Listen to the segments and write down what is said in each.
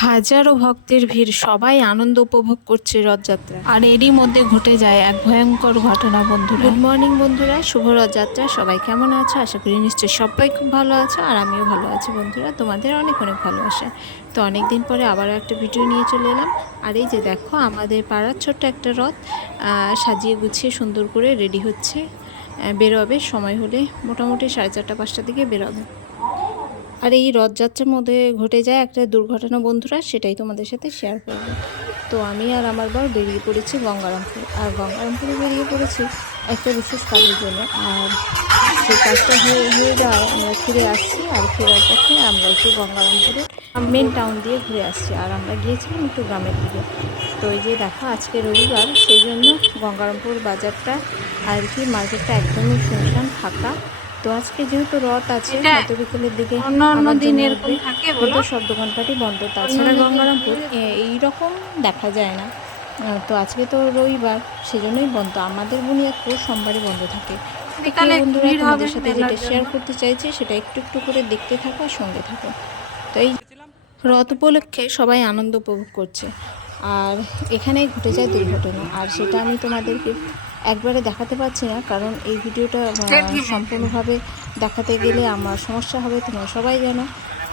হাজারো ভক্তের ভিড়, সবাই আনন্দ উপভোগ করছে রথযাত্রা। আর এরই মধ্যে ঘটে যায় এক ভয়ঙ্কর ঘটনা বন্ধুরা। গুড মর্নিং বন্ধুরা, শুভ রথযাত্রা, সবাই কেমন আছো? আশা করি নিশ্চয়ই সবাই খুব ভালো আছো, আর আমিও ভালো আছি বন্ধুরা, তোমাদের অনেক অনেক ভালোবাসা। তো অনেক দিন পরে আবারও একটা ভিডিও নিয়ে চলে এলাম। আর এই যে দেখো, আমাদের পাড়ার ছোট্ট একটা রথ সাজিয়ে গুছিয়ে সুন্দর করে রেডি হচ্ছে বেরোবে, সময় হলে মোটামুটি সাড়ে চারটা, পাঁচটার দিকে বেরোবে। আর এই রথযাত্রার মধ্যে ঘটে যায় একটা দুর্ঘটনা বন্ধুরা, সেটাই তোমাদের সাথে শেয়ার করব। তো আমি আর আমার বর বেরিয়ে পড়েছি গঙ্গারামপুর। আর গঙ্গারামপুরে বেরিয়ে পড়েছি একটা বিশেষ কাজের জন্য। আর সেই কাজটা হয়ে হয়ে যাওয়ায় আমরা ফিরে আসছি আর ফেরার পথে আমরা একটু গঙ্গারামপুরে মেন টাউন দিয়ে ঘুরে আসছি। আর আমরা গিয়েছিলাম একটু গ্রামের দিকে। তো এই যে দেখো, আজকে রবিবার, সেই জন্য গঙ্গারামপুর বাজারটা আর কি মার্কেটটা একদমই শুনশান ফাঁকা। তো আজকে যেহেতু রথ আছে হয়তো বিকেলের দিকে অন্য দিন এরকম থাকে বলো। সব দোকানপাটই বন্ধ। তাছাড়া গঙ্গারামপুর এইরকম দেখা যায় না। তো আজকে তো রবিবার সেজন্যই বন্ধ। আমাদের বুনিয়াদপুর সোমবারে বন্ধ থাকে। বন্ধুরা ভিড় তোমাদের সাথে যেটা শেয়ার করতে চাইছি সেটা একটু একটু করে দেখতে থাকো আর সঙ্গে থাকো। তো এই রথ উপলক্ষে সবাই আনন্দ উপভোগ করছে। আর এখানেই ঘটে যায় দুর্ঘটনা। আর সেটা আমি তোমাদেরকে একবারে দেখাতে পারছি না, কারণ এই ভিডিওটা সম্পূর্ণভাবে দেখাতে গেলে আমার সমস্যা হবে, তোমরা সবাই জানো।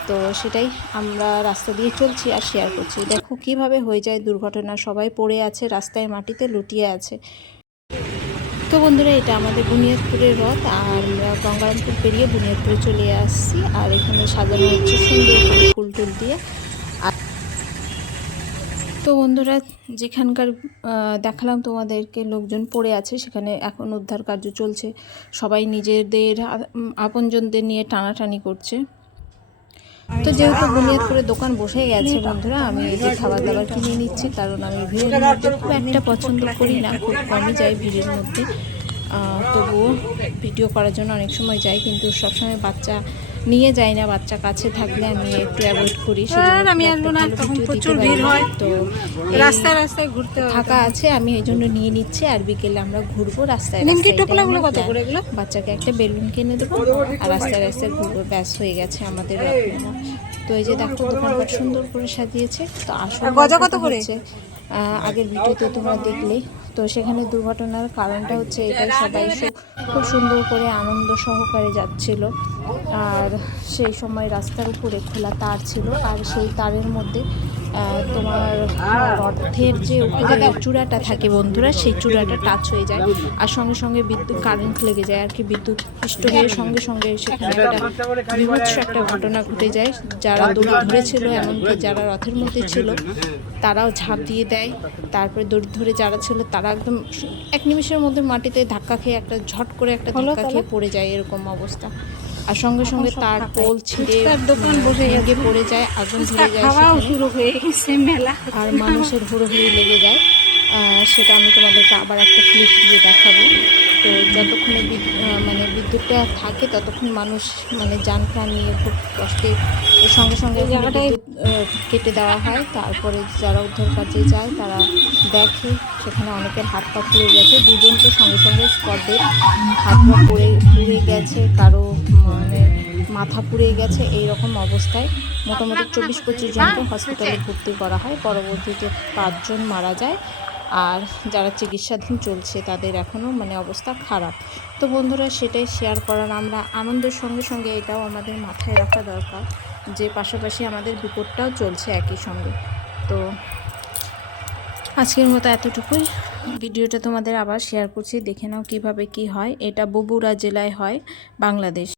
তো সেটাই আমরা রাস্তা দিয়ে চলছি আর শেয়ার করছি। দেখো কীভাবে হয়ে যায় দুর্ঘটনা। সবাই পড়ে আছে, রাস্তায় মাটিতে লুটিয়ে আছে। তো বন্ধুরা, এটা আমাদের বুনিয়াদপুরের রথ, আর আমরা গঙ্গারামপুর পেরিয়ে বুনিয়াদপুরে চলে আসছি। আর এখানে সাজানো হচ্ছে সুন্দর ফুল টুল দিয়ে। তো বন্ধুরা, যেখানকার দেখালাম তোমাদেরকে লোকজন পড়ে আছে, সেখানে এখন উদ্ধার কার্য চলছে। সবাই নিজেদের আপনজনদের নিয়ে টানাটানি করছে। তো যেহেতু বুনিয়াদপুরে দোকান বসে গেছে বন্ধুরা, আমি এই যে খাবার দাবার কিনে নিচ্ছি, কারণ আমি ভিড়ের মধ্যে খুব একটা পছন্দ করি না, খুব কমই যাই ভিড়ের মধ্যে। তবুও ভিডিও করার জন্য অনেক সময় যাই কিন্তু সবসময় বাচ্চা নিয়ে যাই না বাচ্চা কাছে থাকলে আমি একটু অ্যাভয়েড করি। আমি হয়। তো রাস্তায় রাস্তায় ঘুরতে ফাঁকা আছে আমি এই জন্য নিয়ে নিচ্ছি আর বিকেলে আমরা ঘুরবো রাস্তায়? বাচ্চাকে একটা বেলুন কিনে দেবো আর রাস্তায় রাস্তায় ঘুরবো। ব্যাস হয়ে গেছে আমাদের তো এই যে দেখো দোকানপাট সুন্দর করে সাজিয়েছে। তো আসল কত গল্পটা করে? হচ্ছে, আগের ভিডিওতে তোমরা দেখলে তো সেখানে দুর্ঘটনার কারণটা হচ্ছে এটাই, সবাই খুব সুন্দর করে আনন্দ সহকারে যাচ্ছিল। আর সেই সময় রাস্তার উপরে খোলা তার ছিল, আর সেই তারের মধ্যে তোমার রথের যে চূড়াটা থাকে বন্ধুরা, সেই চূড়াটা টাচ হয়ে যায়, আর সঙ্গে সঙ্গে বিদ্যুৎ কারেন্ট লেগে যায়, আর কি বিদ্যুৎ পৃষ্ঠ হয়ে সঙ্গে সঙ্গে সেখানে একটা বিভৎস একটা ঘটনা ঘটে যায়। যারা দড়ি ধরেছিল, এমনকি যারা রথের মধ্যে ছিল, তারাও ঝাঁপ দিয়ে দেয়। তারপরে দড়ি ধরে যারা ছিল তারা একদম এক নিমিষের মধ্যে মাটিতে ধাক্কা খেয়ে একটা ঝট করে একটা ধাক্কা খেয়ে পড়ে যায় এরকম অবস্থা। আর সঙ্গে সঙ্গে তার পোল ছিঁড়ে দোকান বসে ভেঙে পড়ে যায় আগুন ধরে যায় শুরু হয়ে গেছে মেলা। আর মানুষের হুড়োহুড়ি লেগে যায়। আহ, সেটা আমি তোমাদেরকে আবার একটা ক্লিপ দিয়ে দেখাবো। তো যতক্ষণে মানে বিদ্যুৎটা থাকে ততক্ষণ মানুষ মানে যান প্রাণ নিয়ে খুব কষ্টে সঙ্গে সঙ্গে জায়গাটায়- কেটে দেওয়া হয়। তারপরে যারা উদ্ধার কাজে যায়, তারা দেখে সেখানে অনেকের হাত পা পুড়ে গেছে। দুজনকে সঙ্গে সঙ্গে স্পটে হাত পা পুড়ে পুড়ে গেছে, কারও মানে মাথা পুড়ে গেছে এই রকম অবস্থায় মোটামুটি চব্বিশ পঁচিশ জনকে হসপিটালে ভর্তি করা হয়। পরবর্তীতে পাঁচজন মারা যায়। আর যারা চিকিৎসাধীন চলছে, তাদের এখনও মানে অবস্থা খারাপ। তো বন্ধুরা, সেটাই শেয়ার করার আমরা আনন্দের সঙ্গে সঙ্গে এটাও আমাদের মাথায় রাখা দরকার। যে পাশাপাশি আমাদের বিপদটাও চলছে একই সঙ্গে। তো আজকের মতো এতটুকুই। ভিডিওটা তোমাদের আবার শেয়ার করছি, দেখে নাও কীভাবে কি হয়। এটা বগুড়া জেলায় হয়, বাংলাদেশ।